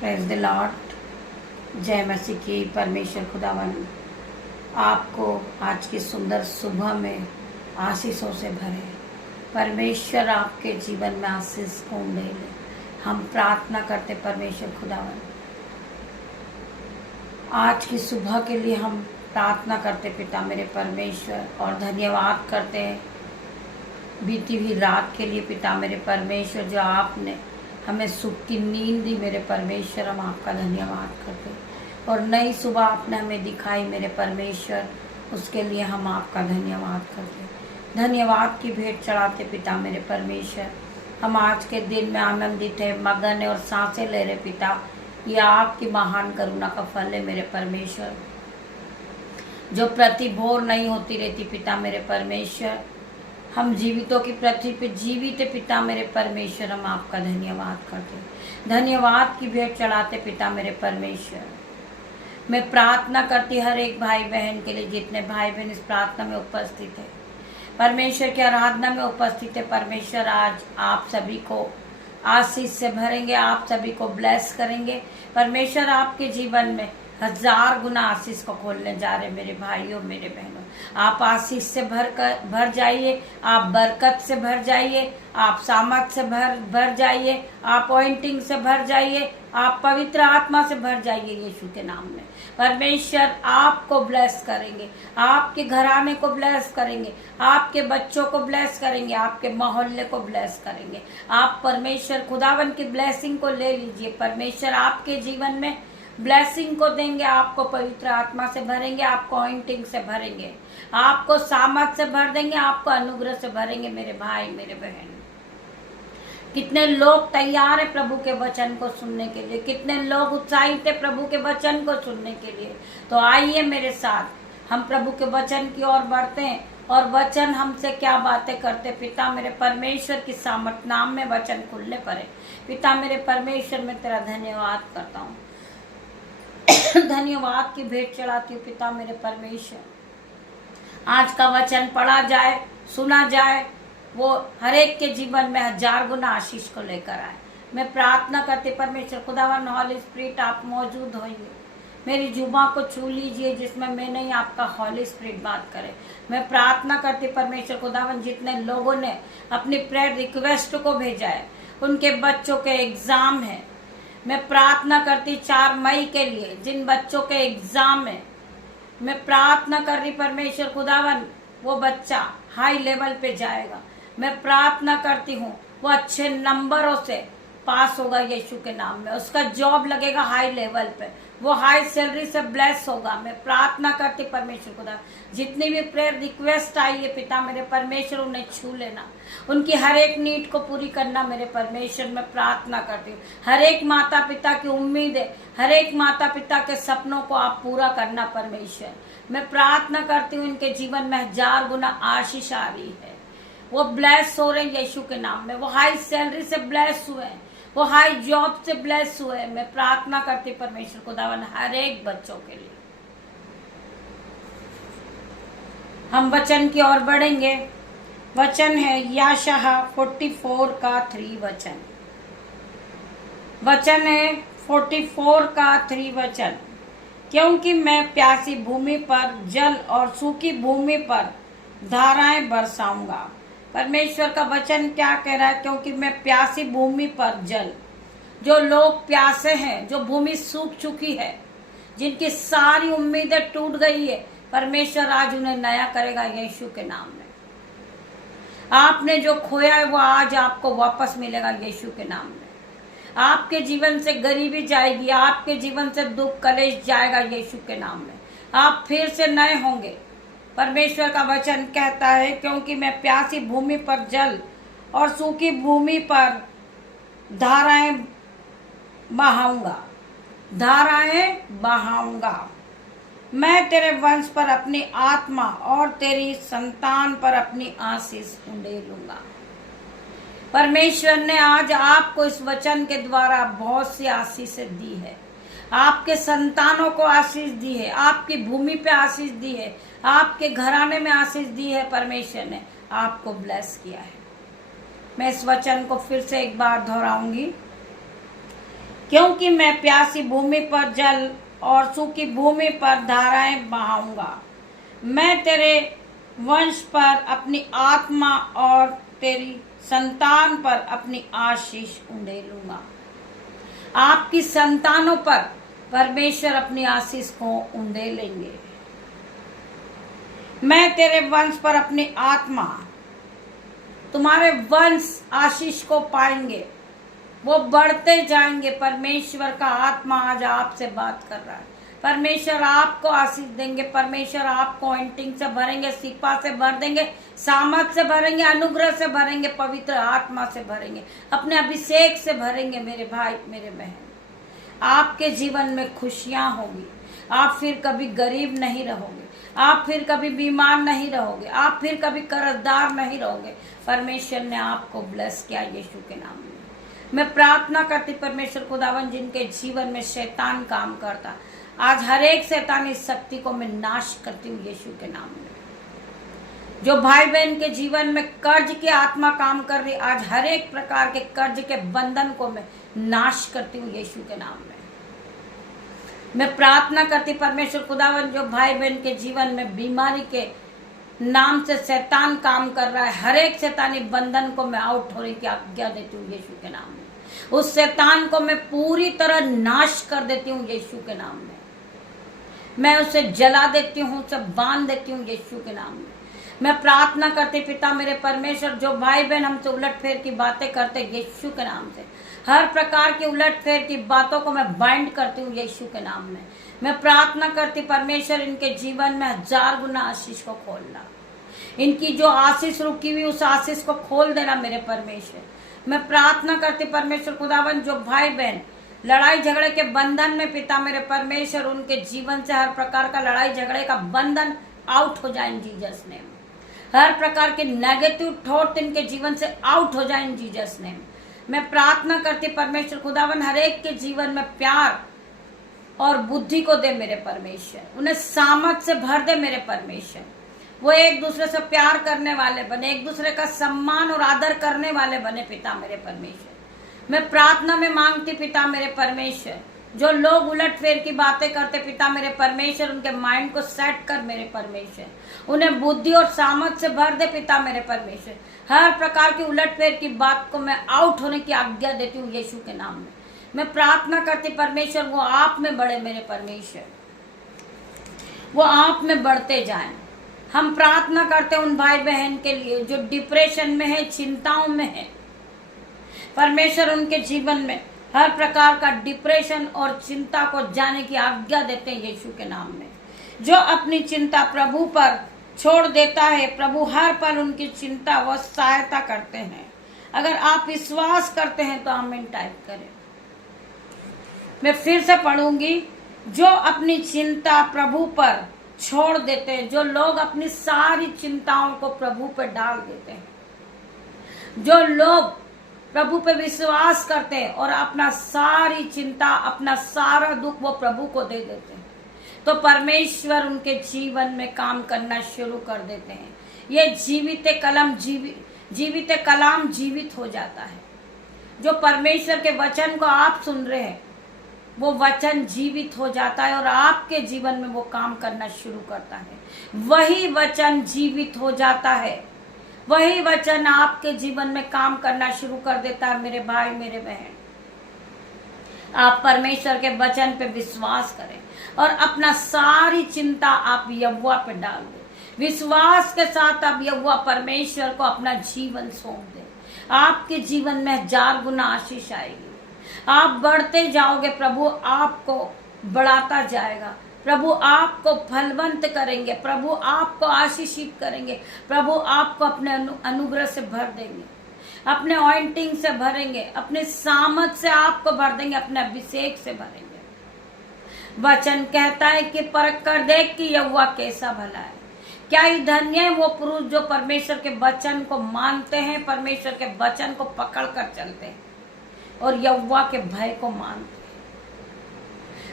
Praise the Lord. जय मसीह की। परमेश्वर खुदावन आपको आज की सुंदर सुबह में आशीषों से भरे। परमेश्वर आपके जीवन में आशीष को ले ले। हम प्रार्थना करते परमेश्वर खुदावन आज की सुबह के लिए हम प्रार्थना करते पिता मेरे परमेश्वर, और धन्यवाद करते हैं बीती हुई रात के लिए पिता मेरे परमेश्वर, जो आपने हमें सुख की नींद दी मेरे परमेश्वर। हम आपका धन्यवाद करते और नई सुबह आपने हमें दिखाई मेरे परमेश्वर, उसके लिए हम आपका धन्यवाद करते। धन्यवाद की भेंट चढ़ाते पिता मेरे परमेश्वर। हम आज के दिन में आनंदित है, मगन है और सांसें ले रहे पिता। यह आपकी महान करुणा का फल है मेरे परमेश्वर, जो प्रतिभोर नहीं होती रहती पिता मेरे परमेश्वर। हम जीवितों की पृथ्वी पे जीवित है पिता मेरे परमेश्वर। हम आपका धन्यवाद करते, धन्यवाद की भेंट चढ़ाते पिता मेरे परमेश्वर। मैं प्रार्थना करती हर एक भाई बहन के लिए, जितने भाई बहन इस प्रार्थना में उपस्थित है, परमेश्वर की आराधना में उपस्थित है। परमेश्वर आज आप सभी को आशीष से भरेंगे, आप सभी को ब्लेस करेंगे। परमेश्वर आपके जीवन में 1000 गुना आशीष को खोलने जा रहे मेरे भाइयों मेरे बहनों। आप आशीष से भर जाइए, आप बरकत से भर जाइए, आप सामर्थ से भर जाइए, आप ऑइंटिंग से भर जाइए, आप पवित्र आत्मा से भर जाइए यीशु के नाम में। परमेश्वर आपको ब्लेस करेंगे, आपके घराने को ब्लेस करेंगे, आपके बच्चों को ब्लेस करेंगे, आपके मोहल्ले को ब्लेस करेंगे। आप परमेश्वर खुदावन की ब्लेसिंग को ले लीजिए। परमेश्वर आपके जीवन में ब्लेसिंग को देंगे, आपको पवित्र आत्मा से भरेंगे, आपको ऑइंटिंग से भरेंगे, आपको सामर्थ से भर देंगे, आपको अनुग्रह से भरेंगे मेरे भाई मेरे बहन। कितने लोग तैयार है प्रभु के वचन को सुनने के लिए, कितने लोग उत्साहित है प्रभु के वचन को सुनने के लिए। तो आइए मेरे साथ हम प्रभु के वचन की ओर बढ़ते हैं, और वचन हमसे क्या बातें करते पिता मेरे परमेश्वर की सामर्थ नाम में वचन खुलने पड़े। पिता मेरे परमेश्वर, मैं तेरा धन्यवाद करता हूँ, धन्यवाद की भेंट चढ़ाती हूँ पिता मेरे परमेश्वर। आज का वचन पढ़ा जाए, सुना जाए, वो हर एक के जीवन में 1000 गुना आशीष को लेकर आए। मैं प्रार्थना करती परमेश्वर खुदावन, हॉली स्पिरिट आप मौजूद होइए, मेरी जुबां को छू लीजिए, जिसमें मैं नहीं आपका हॉली स्पिरिट बात करे। मैं प्रार्थना करती परमेश्वर खुदावन, जितने लोगों ने अपनी प्रेयर रिक्वेस्ट को भेजा है, उनके बच्चों के एग्जाम है, मैं प्रार्थना करती 4 मई के लिए जिन बच्चों के एग्जाम है, मैं प्रार्थना कर रही परमेश्वर खुदावन, वो बच्चा हाई लेवल पे जाएगा। मैं प्रार्थना करती हूँ वो अच्छे नंबरों से पास होगा यीशु के नाम में, उसका जॉब लगेगा हाई लेवल पे, वो हाई सैलरी से ब्लेस होगा। मैं प्रार्थना करती परमेश्वर खुदा, जितनी भी प्रेयर रिक्वेस्ट आई है पिता मेरे परमेश्वर, उन्हें छू लेना, उनकी हर एक नीड को पूरी करना मेरे परमेश्वर। मैं प्रार्थना करती हूँ हर एक माता पिता की उम्मीद है, हर एक माता पिता के सपनों को आप पूरा करना परमेश्वर। मैं प्रार्थना करती हूँ इनके जीवन में 1000 गुना आशीष आ रही है, वो ब्लेस हो रहे हैं यीशु के नाम में, वो हाई सैलरी से ब्लेस हुए हैं, वो हाई जॉब से ब्लेस हुए। मैं प्रार्थना करती परमेश्वर खुदावन हर एक बच्चों के लिए। हम वचन की ओर बढ़ेंगे। वचन है यशायाह 44 का 3 वचन। वचन है 44 का 3 वचन। क्योंकि मैं प्यासी भूमि पर जल और सूखी भूमि पर धाराएं बरसाऊंगा। परमेश्वर का वचन क्या कह रहा है? क्योंकि मैं प्यासी भूमि पर जल, जो लोग प्यासे हैं, जो भूमि सूख चुकी है, जिनकी सारी उम्मीदें टूट गई है, परमेश्वर आज उन्हें नया करेगा यीशु के नाम में। आपने जो खोया है वो आज आपको वापस मिलेगा यीशु के नाम में। आपके जीवन से गरीबी जाएगी, आपके जीवन से दुख कलेश जाएगा यीशु के नाम में। आप फिर से नए होंगे। परमेश्वर का वचन कहता है, क्योंकि मैं प्यासी भूमि पर जल और सूखी भूमि पर धाराएं बहाऊंगा, धाराएं बहाऊंगा। मैं तेरे वंश पर अपनी आत्मा और तेरी संतान पर अपनी आशीष उंडेलूंगा। परमेश्वर ने आज आपको इस वचन के द्वारा बहुत सी आशीषें दी है, आपके संतानों को आशीष दी है, आपकी भूमि पे आशीष दी है, आपके घराने में आशीष दी है। परमेश्वर ने आपको ब्लेस किया है। मैं इस वचन को फिर से एक बार दोहराऊंगी। क्योंकि मैं प्यासी भूमि पर जल और सूखी भूमि पर धाराएं बहाऊंगा। मैं तेरे वंश पर अपनी आत्मा और तेरी संतान पर अपनी आशीष उंडेलूंगा। आपकी संतानों पर परमेश्वर अपनी आशीष को उंडेलेंगे। मैं तेरे वंश पर अपनी आत्मा, तुम्हारे वंश आशीष को पाएंगे, वो बढ़ते जाएंगे। परमेश्वर का आत्मा आज आपसे बात कर रहा है। परमेश्वर आपको आशीष देंगे। परमेश्वर आपको एंटिंग से भरेंगे, सिपा से भर देंगे, सामर्थ से भरेंगे, अनुग्रह से भरेंगे, पवित्र आत्मा से भरेंगे, अपने अभिषेक से भरेंगे। मेरे भाई मेरे बहन, आपके जीवन में खुशियां होगी। आप फिर कभी गरीब नहीं रहोगे, आप फिर कभी बीमार नहीं रहोगे, आप फिर कभी कर्जदार नहीं रहोगे। परमेश्वर ने आपको ब्लेस किया यीशु के नाम में। मैं प्रार्थना करती परमेश्वर खुदावन, जिनके जीवन में शैतान काम करता, आज हर एक शैतानी शक्ति को मैं नाश करती हूँ यीशु के नाम में। जो भाई बहन के जीवन में कर्ज की आत्मा काम कर रही, आज हर एक प्रकार के कर्ज के बंधन को मैं नाश करती हूँ यीशु के नाम में। मैं प्रार्थना करती परमेश्वर खुदावन, जो भाई बहन के जीवन में बीमारी के नाम से शैतान काम कर रहा है, हर एक शैतानी बंधन को मैं आउट होने की आज्ञा देती हूँ यीशु के नाम में। उस शैतान को मैं पूरी तरह नाश कर देती हूँ यीशु के नाम में। मैं उसे जला देती हूँ, उसे बांध देती हूँ यीशु के नाम में। मैं प्रार्थना करती पिता मेरे परमेश्वर, जो भाई बहन हमसे उलटफेर की बातें करते यीशु के नाम से, हर प्रकार की उलटफेर की बातों को मैं बाइंड करती हूँ यीशु के नाम में। मैं प्रार्थना करती परमेश्वर, इनके जीवन में 1000 गुना आशीष को खोलना। इनकी जो आशीष रुकी हुई उस आशीष को खोल देना मेरे परमेश्वर। मैं प्रार्थना करती परमेश्वर खुदावन, जो भाई बहन लड़ाई झगड़े के बंधन में पिता मेरे परमेश्वर, उनके जीवन से हर प्रकार का लड़ाई झगड़े का बंधन आउट हो जाए इन जीसस नेम। हर प्रकार के नेगेटिव थॉट इनके जीवन से आउट हो जाए इन जीसस नेम। मैं प्रार्थना करती परमेश्वर खुदावन, हर एक के जीवन में प्यार और बुद्धि को दे मेरे परमेश्वर, उन्हें सामर्थ से भर दे मेरे परमेश्वर। वो एक दूसरे से प्यार करने वाले बने, एक दूसरे का सम्मान और आदर करने वाले बने पिता मेरे परमेश्वर। मैं प्रार्थना में मांगती पिता मेरे परमेश्वर, जो लोग उलटफेर की बातें करते पिता मेरे परमेश्वर, उनके माइंड को सेट कर मेरे परमेश्वर, उन्हें बुद्धि और सामर्थ से भर दे पिता मेरे परमेश्वर। हर प्रकार की उलटफेर की बात को मैं आउट होने की आज्ञा देती हूँ यीशु के नाम में। मैं प्रार्थना करती परमेश्वर, वो आप में बढ़े मेरे परमेश्वर, वो आप में बढ़ते जाएं। हम प्रार्थना करते उन भाई बहन के लिए जो डिप्रेशन में है, चिंताओं में है परमेश्वर, उनके जीवन में हर प्रकार का डिप्रेशन और चिंता को जाने की आज्ञा देते हैं यीशु के नाम में। जो अपनी चिंता प्रभु पर छोड़ देता है, प्रभु हर पल उनकी चिंता व सहायता करते हैं। अगर आप विश्वास करते हैं तो आमीन टाइप करें। मैं फिर से पढ़ूंगी, जो अपनी चिंता प्रभु पर छोड़ देते हैं, जो लोग अपनी सारी चिंताओं को प्रभु पर डाल देते हैं, जो लोग प्रभु पे विश्वास करते हैं और अपना सारी चिंता, अपना सारा दुख वो प्रभु को दे देते हैं, तो परमेश्वर उनके जीवन में काम करना शुरू कर देते हैं। ये जीवित कलाम जीवित हो जाता है। जो परमेश्वर के वचन को आप सुन रहे हैं, वो वचन जीवित हो जाता है और आपके जीवन में वो काम करना शुरू करता है। वही वचन जीवित हो जाता है, वही वचन आपके जीवन में काम करना शुरू कर देता है। मेरे भाई मेरे बहन, आप परमेश्वर के वचन पे विश्वास करें और अपना सारी चिंता आप यहोवा पे डाल दें। विश्वास के साथ आप यहोवा परमेश्वर को अपना जीवन सौंप दें। आपके जीवन में 1000 गुना आशीष आएगी। आप बढ़ते जाओगे, प्रभु आपको बढ़ाता जाएगा, प्रभु आपको फलवंत करेंगे, प्रभु आपको आशीषित करेंगे, प्रभु आपको अपने अनुग्रह से भर देंगे, अपने ऑइंटिंग से भरेंगे, अपने सामर्थ से आपको भर देंगे, अपने अभिषेक से भरेंगे। वचन कहता है कि परख कर देख कि यहोवा कैसा भला है। क्या ही धन्य है वो पुरुष जो परमेश्वर के वचन को मानते हैं, परमेश्वर के वचन को पकड़ कर चलते हैं और यहोवा के भय को मानते हैं।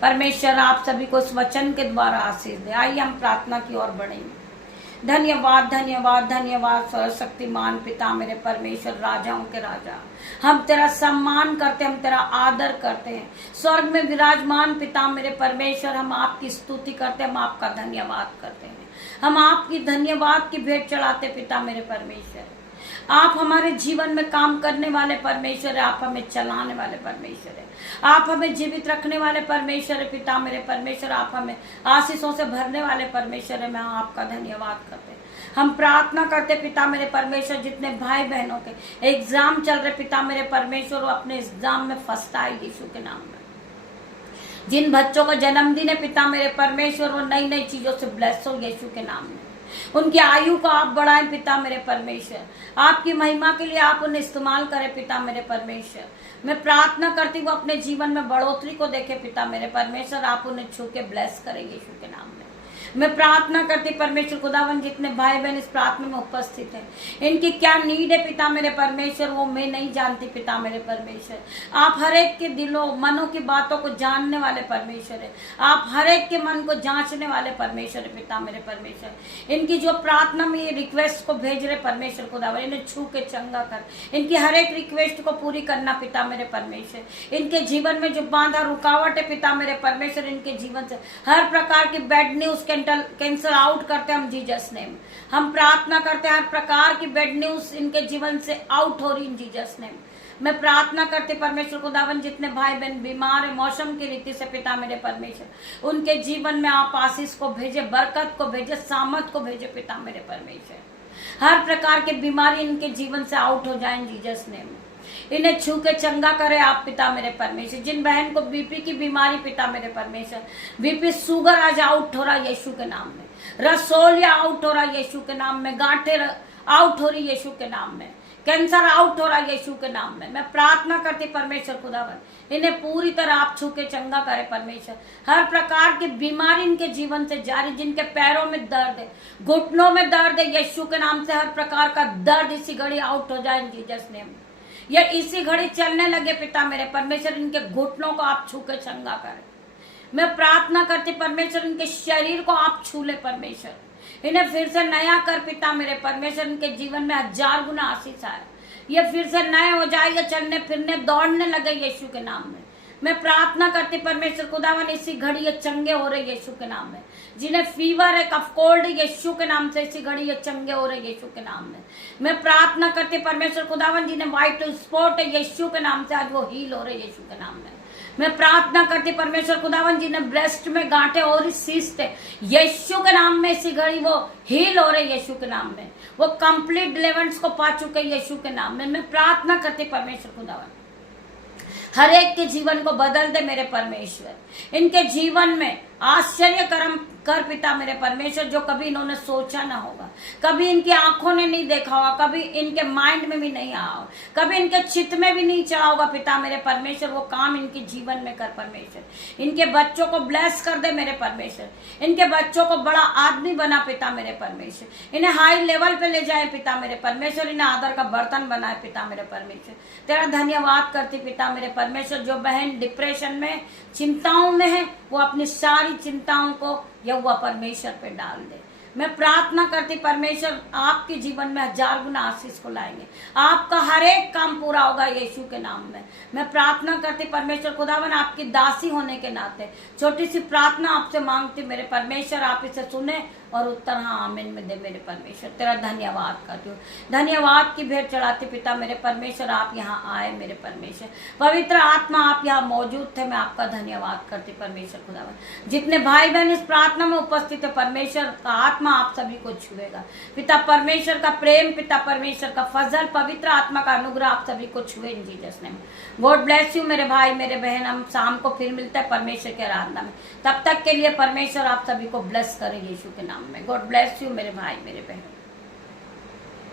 परमेश्वर आप सभी को इस वचन के द्वारा आशीष दे। आइए हम प्रार्थना की ओर बढ़ेंगे। धन्यवाद धन्यवाद धन्यवाद सर्वशक्तिमान पिता मेरे परमेश्वर, राजाओं के राजा, हम तेरा सम्मान करते, हम तेरा आदर करते हैं। स्वर्ग में विराजमान पिता मेरे परमेश्वर, हम आपकी स्तुति करते, हम आपका धन्यवाद करते हैं, हम आपकी धन्यवाद की भेंट चढ़ाते पिता मेरे परमेश्वर। आप हमारे जीवन में काम करने वाले परमेश्वर है, आप हमें चलाने वाले परमेश्वर है, आप हमें जीवित रखने वाले परमेश्वर है पिता मेरे परमेश्वर, आप हमें आशीषों से भरने वाले परमेश्वर है। मैं आपका धन्यवाद करते, हम प्रार्थना करते पिता मेरे परमेश्वर, जितने भाई बहनों के एग्जाम चल रहे पिता मेरे परमेश्वर, वो अपने एग्जाम में फर्स्ट आए यीशु के नाम में। जिन बच्चों का जन्मदिन है पिता मेरे परमेश्वर, वो नई नई चीजों से ब्लेस हो यीशु के नाम में। उनकी आयु को आप बढ़ाएं पिता मेरे परमेश्वर, आपकी महिमा के लिए आप उन्हें इस्तेमाल करें पिता मेरे परमेश्वर। मैं प्रार्थना करती हूँ अपने जीवन में बढ़ोतरी को देखे पिता मेरे परमेश्वर, आप उन्हें छू के ब्लेस करें यीशु के नाम में। मैं प्रार्थना करती परमेश्वर खुदावन, जितने भाई बहन इस प्रार्थना में उपस्थित हैं, इनकी क्या नीड है पिता मेरे परमेश्वर, वो मैं नहीं जानती पिता मेरे परमेश्वर। आप हर एक के दिलों मनों की बातों को जानने वाले परमेश्वर है, आप हर एक के मन को जांचने वाले परमेश्वर है पिता मेरे परमेश्वर। इनकी जो प्रार्थना में ये रिक्वेस्ट को भेज रहे परमेश्वर खुदावन, इन्हें छू के चंगा कर, इनकी हर एक रिक्वेस्ट को पूरी करना पिता मेरे परमेश्वर। इनके जीवन में जो बाधा रुकावट है पिता मेरे परमेश्वर, इनके जीवन से हर प्रकार की बैड न्यूज कैंसल आउट करते हम जीसस नेम। हम प्रार्थना करते हैं हर प्रकार की बैड न्यूज इनके जीवन से आउट हो रही इन जीसस नेम। मैं प्रार्थना करते परमेश्वर खुदावन, जितने भाई बहन बीमार है मौसम की रीति से पिता मेरे परमेश्वर, उनके जीवन में आप आशीष को भेजे, बरकत को भेजे, सामत को भेजे पिता मेरे परमेश्वर। हर प्रकार की बीमारी इनके जीवन से आउट हो जाए जीसस नेम। इन्हें छू के चंगा करे आप पिता मेरे परमेश्वर। जिन बहन को बीपी की बीमारी पिता मेरे परमेश्वर, बीपी शुगर आज आउट हो रहा यीशु के नाम में, रसोलिया आउट हो रहा यीशु के नाम में, गांठे आउट हो रही यीशु के नाम में, कैंसर आउट हो रहा यीशु के नाम में। मैं प्रार्थना करती परमेश्वर खुदावन, इन्हें पूरी तरह आप छू के चंगा करे परमेश्वर। हर प्रकार की बीमारी इनके जीवन से जारी, जिनके पैरों में दर्द है, घुटनों में दर्द है, यीशु के नाम से हर प्रकार का दर्द इसी घड़ी आउट हो जाए जीसस नेम। या इसी घड़ी चलने लगे पिता मेरे परमेश्वर, इनके घुटनों को आप छू के चंगा करें। मैं प्रार्थना करती परमेश्वर, इनके शरीर को आप छू ले परमेश्वर, इन्हें फिर से नया कर पिता मेरे परमेश्वर। इनके जीवन में 1000 गुना आशीष आए, ये फिर से नए हो जाए, ये चलने फिरने दौड़ने लगे यीशु के नाम में। मैं प्रार्थना करती परमेश्वर खुदावन, इसी घड़ी ये चंगे हो रहे यीशु के नाम में। जिन्हें फीवर है, कफ कोल्ड यीशु के नाम से, इसी घड़ी ये चंगे हो रहे यीशु के नाम में। मैं प्रार्थना करती परमेश्वर खुदावन, जिन्हें व्हाइट स्पॉट है यीशु के नाम से, आज वो हील हो रहे यीशु के नाम में। मैं प्रार्थना करती परमेश्वर खुदावन, जिन्हें ब्रेस्ट में गांठे और सिस्ट है यीशु के नाम में, इसी घड़ी वो हील हो रहे यीशु के नाम में, वो कंप्लीट डिलीवरेंस को पा चुके यीशु के नाम में। मैं प्रार्थना करती परमेश्वर खुदावन, हर एक के जीवन को बदल दे मेरे परमेश्वर। इनके जीवन में आश्चर्य कर्म कर पिता मेरे परमेश्वर, जो कभी इन्होंने सोचा ना होगा, कभी इनकी आंखों ने नहीं देखा होगा, कभी इनके माइंड में भी नहीं आया होगा, कभी इनके चित्त में भी नहीं चला होगा पिता मेरे परमेश्वर। वो काम इनके जीवन में कर परमेश्वर। इनके बच्चों को ब्लेस कर दे मेरे परमेश्वर, इनके बच्चों को बड़ा आदमी बना पिता मेरे परमेश्वर। इन्हें हाई लेवल पे ले जाए पिता मेरे परमेश्वर, इन्हें आदर का बर्तन बनाए पिता मेरे परमेश्वर। तेरा धन्यवाद करती पिता मेरे परमेश्वर। जो बहन डिप्रेशन में, चिंताओं में है, वो अपनी सारी चिंताओं को यहोवा परमेश्वर पे डाल दे। मैं प्रार्थना करती परमेश्वर, आपके जीवन में 1000 गुना आशीष को लाएंगे, आपका हर एक काम पूरा होगा यीशु के नाम में। मैं प्रार्थना करती परमेश्वर खुदावन, आपकी दासी होने के नाते छोटी सी प्रार्थना आपसे मांगती मेरे परमेश्वर, आप इसे सुने और उत्तर हाँ आमीन में दे मेरे परमेश्वर। तेरा धन्यवाद करती हूँ, धन्यवाद की भेंट चढ़ाती पिता मेरे परमेश्वर। आप यहाँ आए मेरे परमेश्वर, पवित्र आत्मा आप यहाँ मौजूद थे, मैं आपका धन्यवाद करती परमेश्वर खुदावन। जितने भाई बहन इस प्रार्थना में उपस्थित है परमेश्वर का आत्मा आप सभी को छुएगा पिता परमेश्वर का प्रेम, पिता परमेश्वर का फजल, पवित्र आत्मा का अनुग्रह आप सभी को छुए इन Jesus name. God bless you मेरे भाई मेरे बहन। हम शाम को फिर मिलते हैं परमेश्वर के आराधना में, तब तक के लिए परमेश्वर आप सभी को ब्लेस करे यीशु के नाम में। गॉड ब्लेस यू मेरे भाई मेरे बहन।